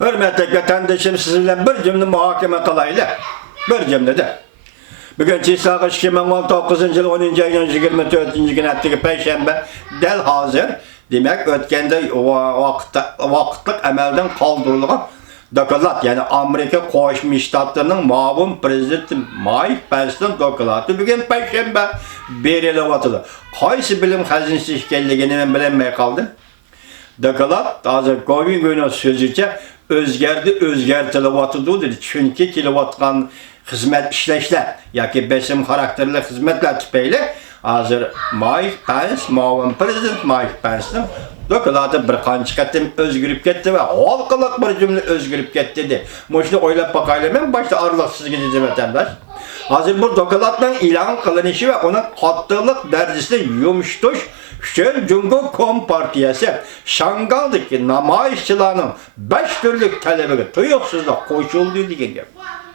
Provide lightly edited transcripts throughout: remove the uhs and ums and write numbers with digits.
Hürmetli vatandaşım sizinle bir cümle muhakeme kılayla. Bir cümlede. Bugün Çiğsakı 2019 yıl 10. ayın 24. günü Perşembe del hazır. Demek ötkende vakitlik emelden kaldırılgan dokulat, yani Amerika Koşmuş Ştatlarının muavin prezidenti Mike Pence'nin dokulatı bugün Perşembe berilevatıdı. Kaysi bilim hazinesi işgalliğini ben bilinmeye kaldım. Dokulat hazır Govin günü sözüce özgertilevatıdı dedi. Çünkü kilovatkan hizmet işleşler, yaki besim karakterli hizmetler tüpeyle hazır Mike Pence, muavin prezident Mike Pence'nin dokulatı bir kançı kettim özgürüp gitti ve halkılık bir cümle özgürüp gitti dedi. Moşunu oylap bakayla ben başta arılaksız gideceğim vatandaş. Hazır bu dokulatla ilan kılınışı ve onun kattılık derecesinde yumuştuş Şön Cumhur Kompartiyası Şangal'daki namayışçılarının 5 türlük talebine tuyuksuzla koşuldu degen gep.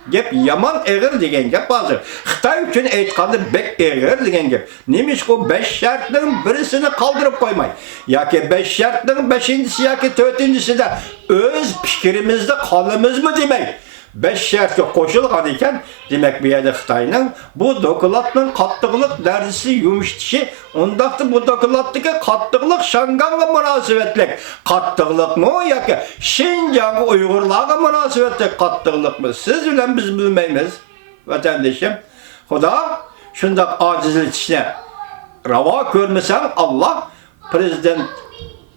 Gep yaman eğir degen gep hazır. Xitay üçün aytqanda bek eğir degen gep. Nemiş o 5 şartның birisini kaldırıp koymay. Yaki 5 şartның 5-incisi yaki 4-incisi de öz fikrimizde kalımız mı demey. 5 şartga koşulgan ekan, demek bu yerda Xitayning bu dokulatning qattiqlik darajasi yumishtishi, undaqda bu dokulatdagi qattiqlik Şanganga münasebetlik qattiqlikmi yoki Şinjan Uyg'urlarga münasebetlik qattiqlikmi? Siz bilan biz bilmaymiz, vatandaşım. Xudo shundaq ojizlikni ravo ko'rmasam Allah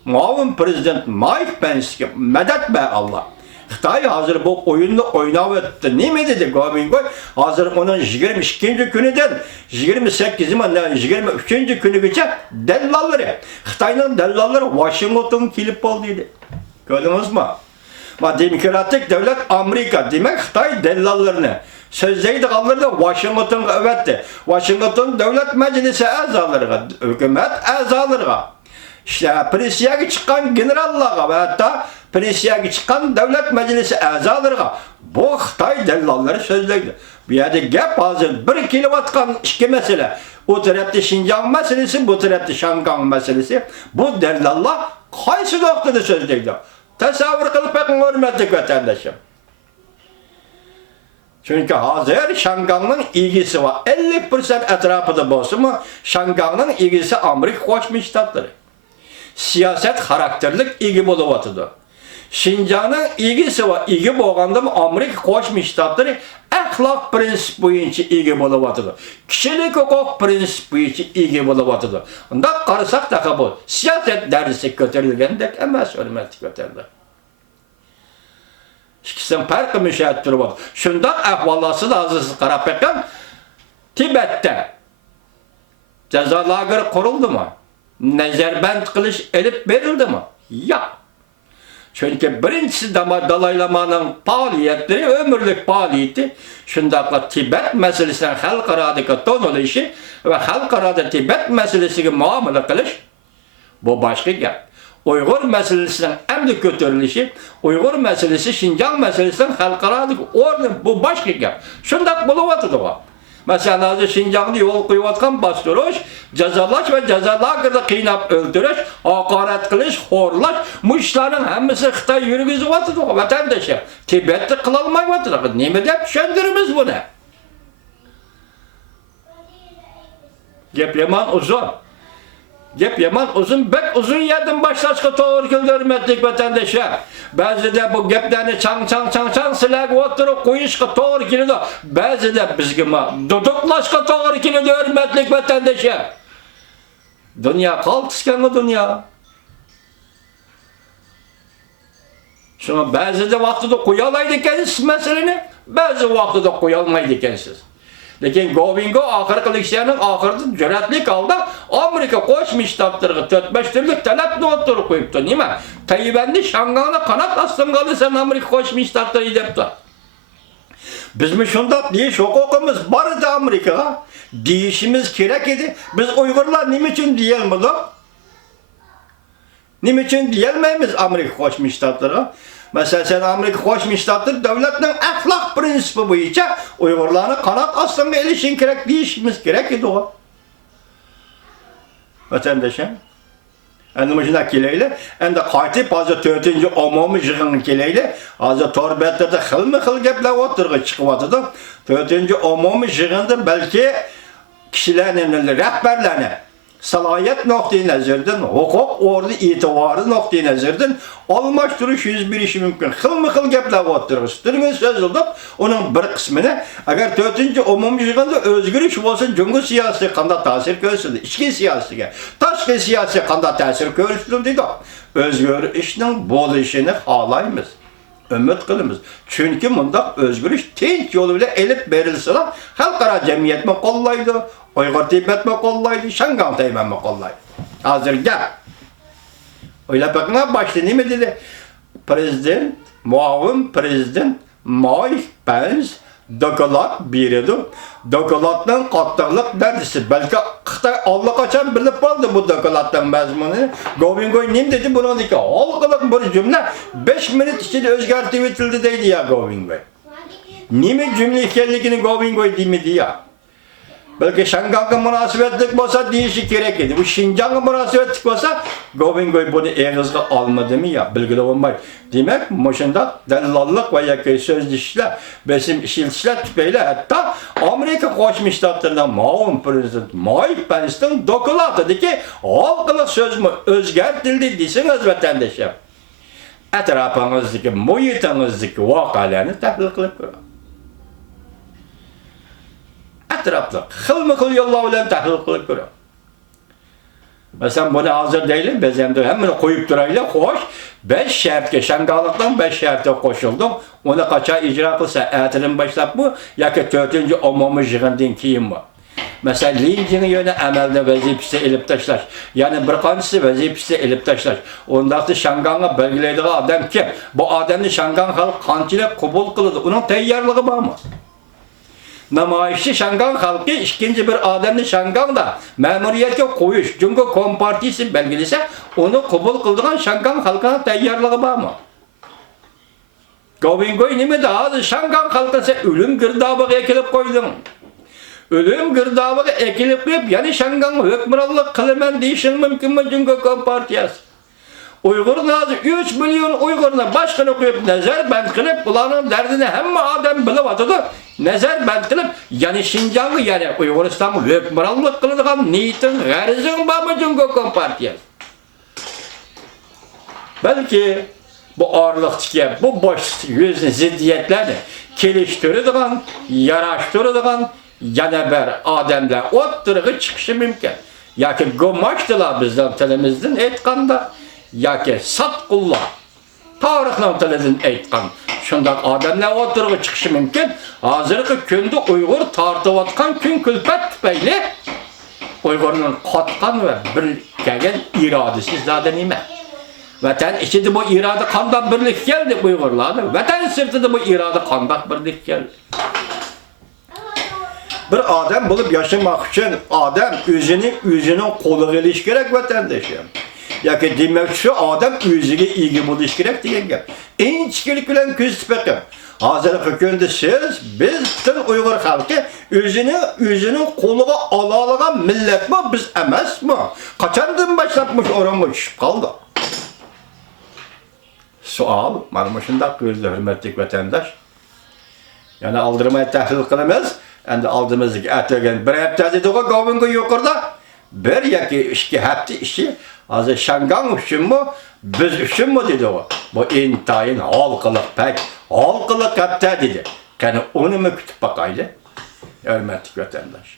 muavin prezident Mike Pence'ga madad ber Allah. Xitay hazır bu oyunu oynab etti. Ne dedi Gomingoy? Hazır onun 22. günüden 28. 23. günügacha dellalları. Xitayning dellalları Washington kelib qoldi dedi. Gördünüz mü? Demokratik devlet Amerika demek Xitay dellallarını sözleydi kalırdı Washington'a övetti. Washington devlet meclisi azalarına, hükümet azalarına, işte presiyaga çıkan generallarga ve hatta presiyaga çıkan devlet meclisi azalarına bu Xitay dellalları sözleydi. Bu yerde gap hazır bir kilovatkan iki mesele. O tarafta Şinjan meselesi, bu tarafta Şangang meselesi. Bu dellallar kaysi noktada sözleydi. Tasavvur kılıp bakın hürmetli vatandaşım. Çünkü hazır Şangang'ın ilgisi var. 50% etrafında bolsa mı Şangang'ın ilgisi Amerika Koşmuş Ştatları. Siyaset karakterlik ilgi buluvatıdır. Şinjan'ın ilgisi var. İlgi bolğanda mı Amerika Koşmuş Ştatları ahlak prensip boyunca ilgi buluvatıdır. Kişilik hukuk prensip boyunca ilgi buluvatıdır. Onda qarısak da bu siyaset dersi kötürülgendek emas hürmetli kötürülür. İkisinin farkı müşahit durur. Şundan ahvalası da hazırsız qarab bakın. Tibet'te ceza lageri kuruldu mu? Nezarband kılıç elip verildi mi? Yok. Çünkü birincisi Dalai Lama'nın faaliyetleri, ömürlük faaliyeti, şundakla Tibet meselesinin halkaradaki tonuluşu ve halkarada Tibet meselesine muamele kılış, bu başka gap. Uygur meselesinin emri götürülüşü, Uygur meselesi, Şinjan meselesinin halkaradaki ordu, bu başka gap. Şundak buluvatıdır o. Mesela hazır Şinjan'da yol koyuvatkan bastırış, cezalaş ve cezalarla kıynap öldürüş, hakaret kılış, horlaş, bu işlerin hemisi Xitay yürügüzü vatıdır o vatandaşı. Tibet'te kılalmay vatıdır. Nemi de düşündürümüz bunu? Gep yaman uzun. Gep yaman uzun, bek uzun yerden başlaşka doğru hürmetlik vatandaşa. Bazı da bu geplerini çang silag oturup koyuşka doğru kilido. Bazı da bizge ma duduklaşka doğru kilido hürmetlik vatandaşa. Dünya kalkışkanı dünya. Şuna bazı da vaxtıda koyalaydı ekensiz meseleni, bazı vaxtıda koyalmaydı ekensiz. Lekin Govingo ahırkı leksiyanın ahırda cüretlik aldı. Amerika Koşmuş Ştatları'na 4-5 türlük talep notları koyuptu. Nima? Tayvan'da Şangang'da kanat astırmalı sen Amerika Koşmuş Ştatları deyipti. Biz mi şunda deyiş hukukumuz vardı Amerika'ya. Deyişimiz gerek idi. Biz Uygurlar ne için diyemedik? Ne için diyemeyimiz Amerika Koşmuş Ştatları'na? Mesela sen Amerika Koşmuş Ştatları devletinin ahlak prensibi boyunca Uygurlarına kanat astırma ilişkin gerek deyişimiz gerek idi o. Vatandaşım. Endi başına keleyli. Endi qaytib hozir 4-nji umumiy yig'inga keleyli. Hozir tor betlarda xilma-xil gaplar o'tirg'i chiqyapti. 4-nji umumiy yig'inda balki kishilarning rahbarlarni salohiyat nuqtai nazaridan, huquq o'rni e'tibori nuqtai nazaridan almashtirish yuz berishi mumkin. Xilma-xil gaplar o'tirg'i. Turgan so'zildi. Uning bir qismini agar 4-nji umumiy yig'inda o'zgarish bo'lsa, Jungo siyosatiga qanday ta'sir ko'rsatdi? Ichki siyosatiga, tashqi siyosatiga qanday ta'sir ko'rsatdi deydi. O'zgarishning bo'lishini xohlaymiz. Ümit qilamiz. Chunki bundaq o'zgarish tinch yo'l bilan elib berilsa, xalqaro jamiyat mi qo'llaydi, Uyg'ur Tibet mi qo'llaydi, Shangang Tayvan mi qo'llaydi. Hozir gap. O'ylab bakma başta nima dedi? Prezident, muavin prezident Mike Pence doklad berdi. Dokladdan qattiqlik dardisi. Balki Xitoy allaqachon bilib qoldi bu dokladdan mazmunini. Govingoy nima dedi buniki? Halqiliq bir jumla 5 minut ichida o'zgartirib etildi deydi ya Govingoy. Nima jumla ekanligini Govingoy demidi ya. Belki Şangang'a münasebetlik olsa deyişi gerek idi. Bu Şinjan'a münasebetlik olsa Govingoy bunu eğizge almadı mı ya? Bilgili olmay. Demek moşunda dellallık ve yakı sözleşişler, besim işiltişler tüpeyle hatta Amerika Koşmuş Ştatlarından muavin prezident Mike Pence'nin dokulatı ki halkılık söz mü özgertildi desiniz vatandaşım. Etrafınızdaki, muhitinizdeki vakalarını tahlil kılıp görün. Etraflı, xilma-xil yollar bilan tahlil qilib ko'ramiz. Masalan, buni hozir deylik, biz endi hammani qo'yib turaylik, xo'sh, 5 shartga, Shangalikdan 5 shartga qo'shildim. Uni qachon ijro qilsa, ertadan boshlab bu yoki 4-nji umumiy yig'indan keyinmi? Masalan, Linjini yana amalda vazifasi ilib tashlash, yana bir qanchasi vazifasi ilib tashlash. Undaqda Shangangga belgilaydigan odam kim? Bu odamni Shangang xalq qanchalik qabul qiladi? Uning tayyorligi bormi? Namayişçi Shangang halkı ikinci bir adamni Shangangda memuriyetke koyuş, Jungo Kompartiyasi belgilese onu kabul kıldığın Shangang halkına tayyorligi bormi? Govingoy nima dedi? Shangang halkı ölüm girdabıga ekilib qo'yding. Ölüm girdabıga ekilib qo'yib, yani Shangang hukmronlik qilaman deyishing mumkinmi Jungo Kompartiyasi? Uyg'urlar 3 milyon Uyg'urni boshqani qo'yib nazarband qilib, ularning dardini hamma odam bilib o'tadi. Nazarband qilib, ya'ni Şinjan'ı, ya'ni Uyg'uristonga hukmronlik qiladigan niyating, g'arizing bormi Jungo Kompartiyasi? Balki bu orliqdagi, bu bosh yuzni ziddiyatlarni kelishtiradigan, yarashtiradigan yana bir odamlar o'ttirg'i chiqishi mumkin. Yoki go'moshdilar bizning tilimizdan aytganda, yoki satqullar tarixning tilidan aytgan shunday odamlar o'tirg'i chiqishi mumkin. Hozirgi kunda Uyg'ur tortayotgan kun kulfat tufayli Uyg'urning qotgan va bir kelgan irodasi zada nima? Vatan ichida bu iroda qanday birlik keldi Uyg'urlarda? Vatan sirtida bu iroda qanday birlik keldi? Bir odam bo'lib yashamoq uchun odam o'zining qo'liga ilish kerak vatandoshim. Yoki demak shu odam o'ziga ega bo'lish kerak degan gap. Inchkilik bilan ko'z tiqib. Hozirgi kunda siz biz butun Uyg'ur xalqi o'zining qo'liga ola olgan millatmi, biz emasmi? Qachondan boshlab o'ringa tushib qoldi? Savol mana shunday ko'zda hurmatli vatandosh. Yana aldırmay tahlil qilamiz. Endi oldimizga atagan bir hafta dediga Govingoy yuqorida bir yoki 2 hafta ishi hozir Shangang uchunmi, biz uchunmi dedi o. Bu intayin halqiliq pak, halqiliq hafta dedi. Qani uni mi kutib boqayli? Hurmatli vatandosh.